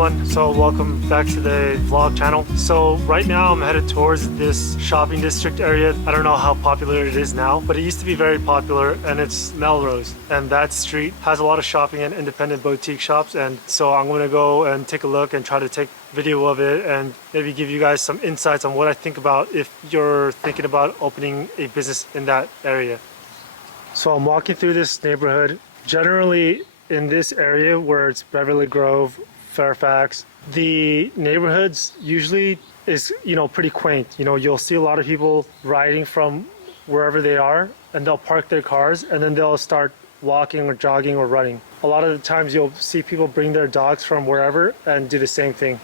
everyone, so welcome back to the vlog channel. So right now I'm headed towards this shopping district area. I don't know how popular it is now, but it used to be very popular, and it's Melrose, and that street has a lot of shopping and independent boutique shops. And so I'm going to go and take a look and try to take video of it and maybe give you guys some insights on what I think about if you're thinking about opening a business in that area. So I'm walking through this neighborhood. Generally in this area where it's Beverly Grove, Fairfax, the neighborhoods usually is, pretty quaint. You'll see a lot of people riding from wherever they are, and they'll park their cars and then they'll start walking or jogging or running. A lot of the times you'll see people bring their dogs from wherever and do the same thing.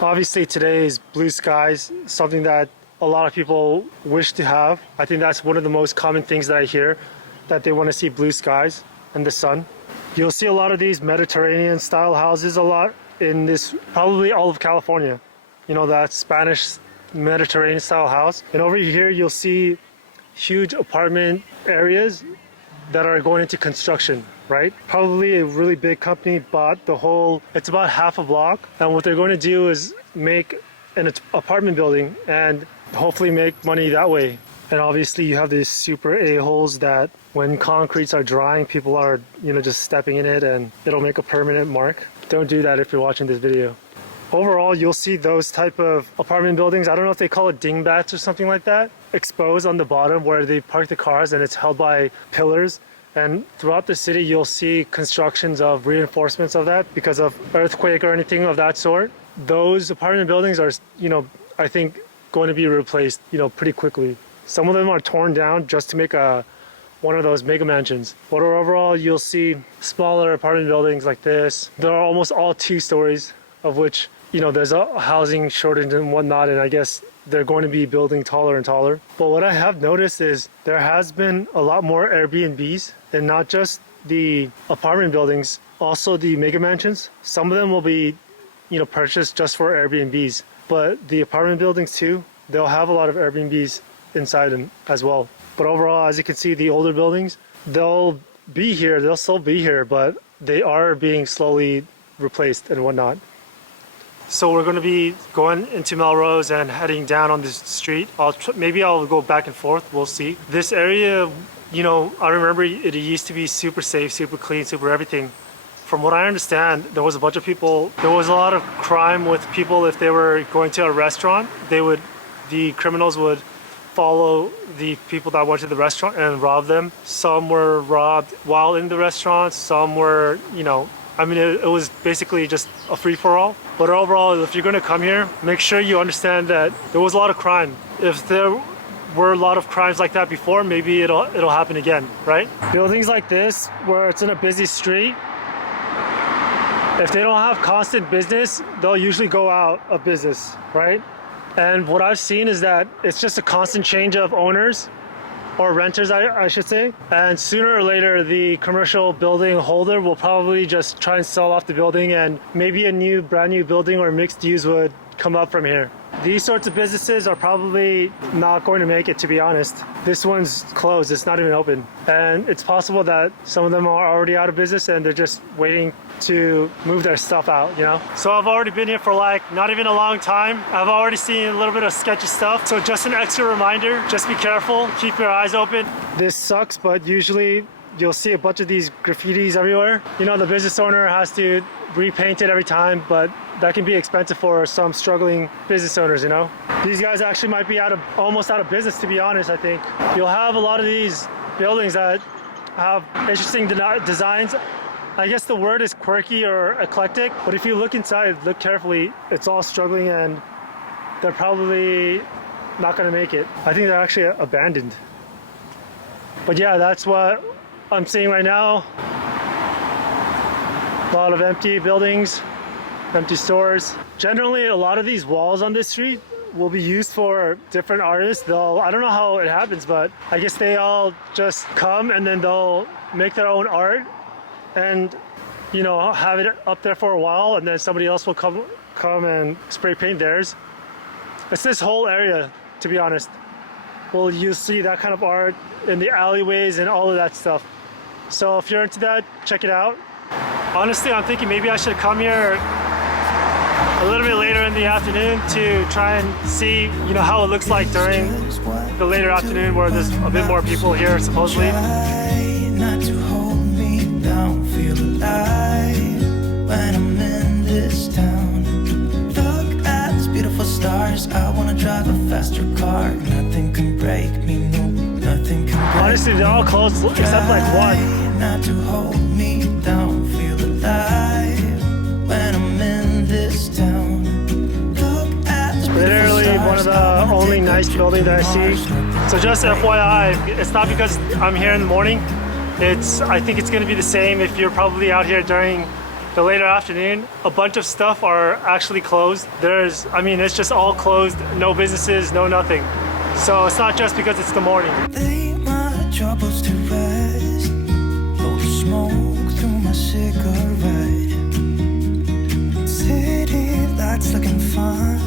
Obviously today is blue skies, something that a lot of people wish to have. I think that's one of the most common things that I hear, that they want to see blue skies and the sun. You'll see a lot of these Mediterranean style houses a lot in this, probably all of California. That Spanish Mediterranean style house. And over here you'll see huge apartment areas that are going into construction, right? Probably a really big company bought it's about half a block. And what they're going to do is make an apartment building and hopefully make money that way. And obviously you have these super a-holes that when concretes are drying, people are, just stepping in it and it'll make a permanent mark. Don't do that if you're watching this video. Overall, you'll see those type of apartment buildings. I don't know if they call it dingbats or something like that, exposed on the bottom where they park the cars and it's held by pillars. And throughout the city, you'll see constructions of reinforcements of that because of earthquake or anything of that sort. Those apartment buildings are, I think going to be replaced, pretty quickly. Some of them are torn down just to make one of those mega mansions. But overall, you'll see smaller apartment buildings like this. They're almost all 2 stories, of which, there's a housing shortage and whatnot, and I guess they're going to be building taller and taller. But what I have noticed is there has been a lot more Airbnbs, and not just the apartment buildings, also the mega mansions. Some of them will be, purchased just for Airbnbs, but the apartment buildings too, they'll have a lot of Airbnbs inside them as well. But overall, as you can see, the older buildings, they'll still be here, but they are being slowly replaced and whatnot. So we're going to be going into Melrose and heading down on this street. Maybe I'll go back and forth, we'll see. This area, I remember it used to be super safe, super clean, super everything. From what I understand, there was a bunch of people, there was a lot of crime with people. If they were going to a restaurant, the criminals would follow the people that went to the restaurant and rob them. Some were robbed while in the restaurant, some were, it was basically just a free-for-all. But overall, if you're going to come here, make sure you understand that there was a lot of crime. If there were a lot of crimes like that before, maybe it'll happen again, right? Buildings like this, where it's in a busy street, if they don't have constant business, they'll usually go out of business, right? And what I've seen is that it's just a constant change of owners, or renters, I should say. And sooner or later, the commercial building holder will probably just try and sell off the building, and maybe a brand new building or mixed use would come up from here. These sorts of businesses are probably not going to make it, to be honest. This one's closed, it's not even open. And it's possible that some of them are already out of business and they're just waiting to move their stuff out, So I've already been here for not even a long time. I've already seen a little bit of sketchy stuff. So just an extra reminder, just be careful, keep your eyes open. This sucks, but usually you'll see a bunch of these graffitis everywhere. The business owner has to repaint it every time, but that can be expensive for some struggling business owners, These guys actually might be almost out of business, to be honest, I think. You'll have a lot of these buildings that have interesting designs. I guess the word is quirky or eclectic, but if you look inside, look carefully, it's all struggling and they're probably not gonna make it. I think they're actually abandoned. But yeah, that's what I'm seeing right now. A lot of empty buildings, empty stores. Generally, a lot of these walls on this street will be used for different artists. I don't know how it happens, but I guess they all just come and then they'll make their own art and have it up there for a while, and then somebody else will come and spray paint theirs. It's this whole area, to be honest. Well, you see that kind of art in the alleyways and all of that stuff. So if you're into that, check it out. Honestly, I'm thinking maybe I should come here a little bit later in the afternoon to try and see, how it looks like during the later afternoon where there's a bit more people here supposedly. Not to hold me down, feel alive when I'm in this town. Look at these beautiful stars. I wanna drive a faster car. Nothing can break me, no, nothing can break. Honestly, they're all closed except like one. Not to hold me down, feel alive when I'm in this town. Look at these Literally one of the only nice buildings that I see. So just FYI, it's not because I'm here in the morning. I think it's going to be the same if you're probably out here during the later afternoon. A bunch of stuff are actually closed. It's just all closed, no businesses, no nothing. So it's not just because it's the morning. Lay my troubles to rest, blow the smoke through my cigarette. City lights looking fine,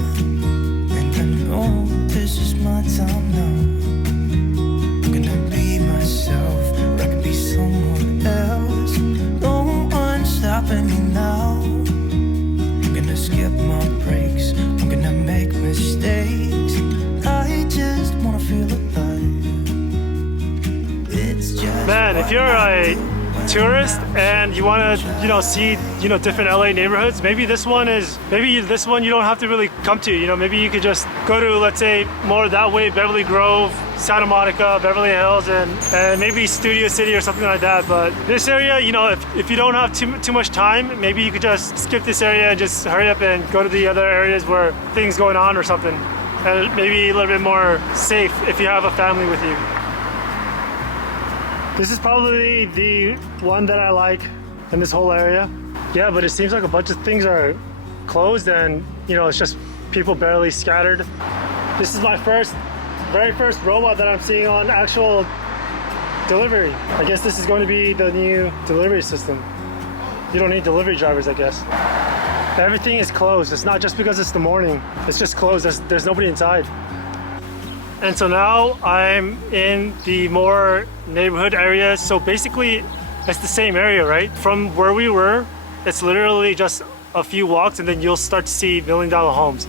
and I know this is my time now. I'm gonna be myself, or I could be someone else. No one's stopping me now. I'm gonna skip my breaks, I'm gonna make mistakes. I just wanna feel alive. It's just Man, if you're a tourist and you want to, see, different LA neighborhoods, maybe this one you don't have to really come to. Maybe you could just go to, let's say, more that way, Beverly Grove, Santa Monica, Beverly Hills, and maybe Studio City or something like that. But this area, if you don't have too much time, maybe you could just skip this area and just hurry up and go to the other areas where things going on or something, and maybe a little bit more safe if you have a family with you. This is probably the one that I like in this whole area. Yeah, but it seems like a bunch of things are closed and, it's just people barely scattered. This is my very first robot that I'm seeing on actual delivery. I guess this is going to be the new delivery system. You don't need delivery drivers, I guess. Everything is closed. It's not just because it's the morning. It's just closed. There's nobody inside. And so now I'm in the more neighborhood area. So basically it's the same area, right? From where we were, it's literally just a few walks and then you'll start to see $1 million homes.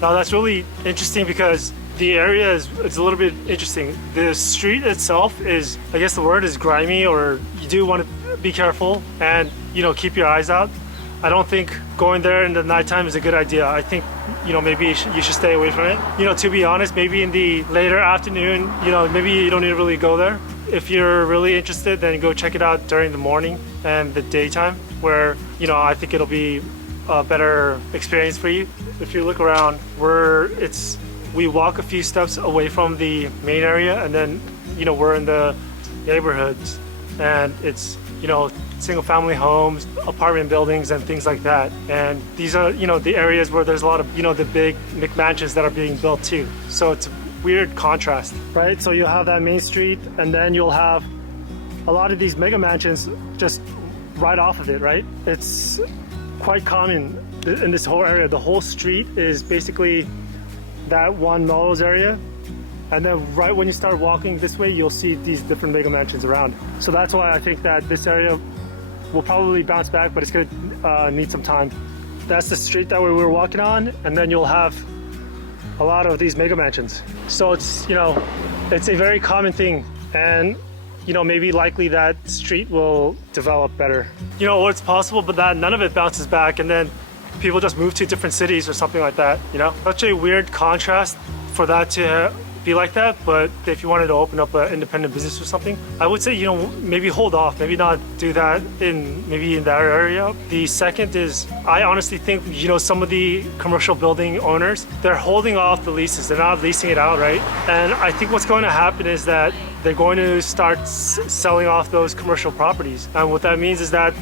Now that's really interesting because the area it's a little bit interesting. The street itself is, I guess the word is grimy, or you do want to be careful and, keep your eyes out. I don't think going there in the nighttime is a good idea. I think, maybe you should stay away from it. To be honest, maybe in the later afternoon, maybe you don't need to really go there. If you're really interested, then go check it out during the morning and the daytime, where, I think it'll be a better experience for you. If you look around, we walk a few steps away from the main area, and then, we're in the neighborhoods, and it's, single family homes, apartment buildings, and things like that. And these are, the areas where there's a lot of, the big McMansions that are being built too. So it's a weird contrast, right? So you'll have that main street, and then you'll have a lot of these mega mansions just right off of it, right? It's quite common in this whole area. The whole street is basically that one Melrose area. And then right when you start walking this way, you'll see these different mega mansions around. So that's why I think that this area will probably bounce back, but it's gonna need some time. That's the street that we were walking on, and then you'll have a lot of these mega mansions. So it's, it's a very common thing, and maybe likely that street will develop better. Or it's possible, but that none of it bounces back, and then people just move to different cities or something like that. Such a weird contrast for that to be like that. But if you wanted to open up an independent business or something, I would say, maybe hold off, maybe not do that in that area. The second is, I honestly think, some of the commercial building owners, they're holding off the leases. They're not leasing it out, right? And I think what's going to happen is that they're going to start selling off those commercial properties. And what that means is that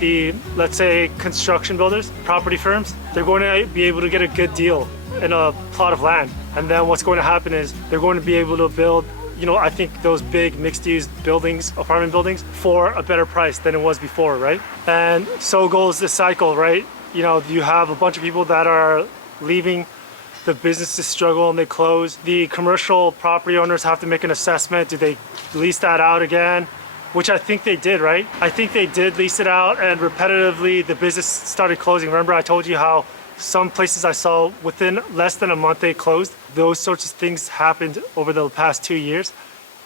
let's say, construction builders, property firms, they're going to be able to get a good deal in a plot of land. And then what's going to happen is they're going to be able to build, I think those big mixed-use buildings, apartment buildings, for a better price than it was before, right? And so goes the cycle, right? You have a bunch of people that are leaving, the businesses struggle and they close. The commercial property owners have to make an assessment. Do they lease that out again? Which I think they did, right? I think they did lease it out, and repetitively the business started closing. Remember I told you how Some places I saw within less than a month they closed. Those sorts of things happened over the past 2 years,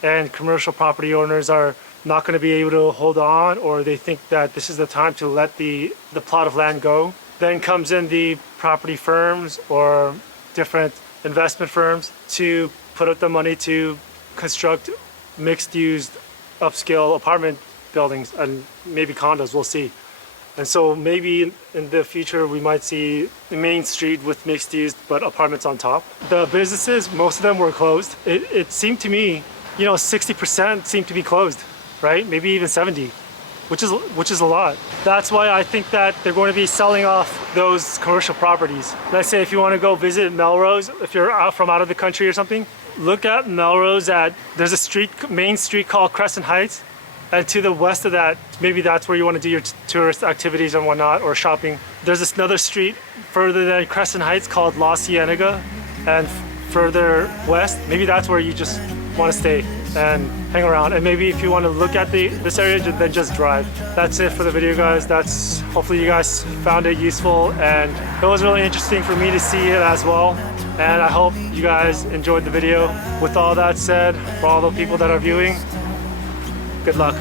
and commercial property owners are not going to be able to hold on, or they think that this is the time to let the plot of land go. Then comes in the property firms or different investment firms to put up the money to construct mixed-use upscale apartment buildings and maybe condos, we'll see. And so maybe in the future we might see the main street with mixed use but apartments on top. The businesses, most of them were closed. It seemed to me, 60% seemed to be closed, right? Maybe even 70, which is a lot. That's why I think that they're going to be selling off those commercial properties. Let's say if you want to go visit Melrose, if you're out of the country or something, look at Melrose there's a main street called Crescent Heights. And to the west of that, maybe that's where you want to do your tourist activities and whatnot, or shopping. There's another street further than Crescent Heights called La Cienega, and further west, maybe that's where you just want to stay and hang around. And maybe if you want to look at this area, then just drive. That's it for the video, guys. Hopefully you guys found it useful, and it was really interesting for me to see it as well. And I hope you guys enjoyed the video. With all that said, for all the people that are viewing, good luck.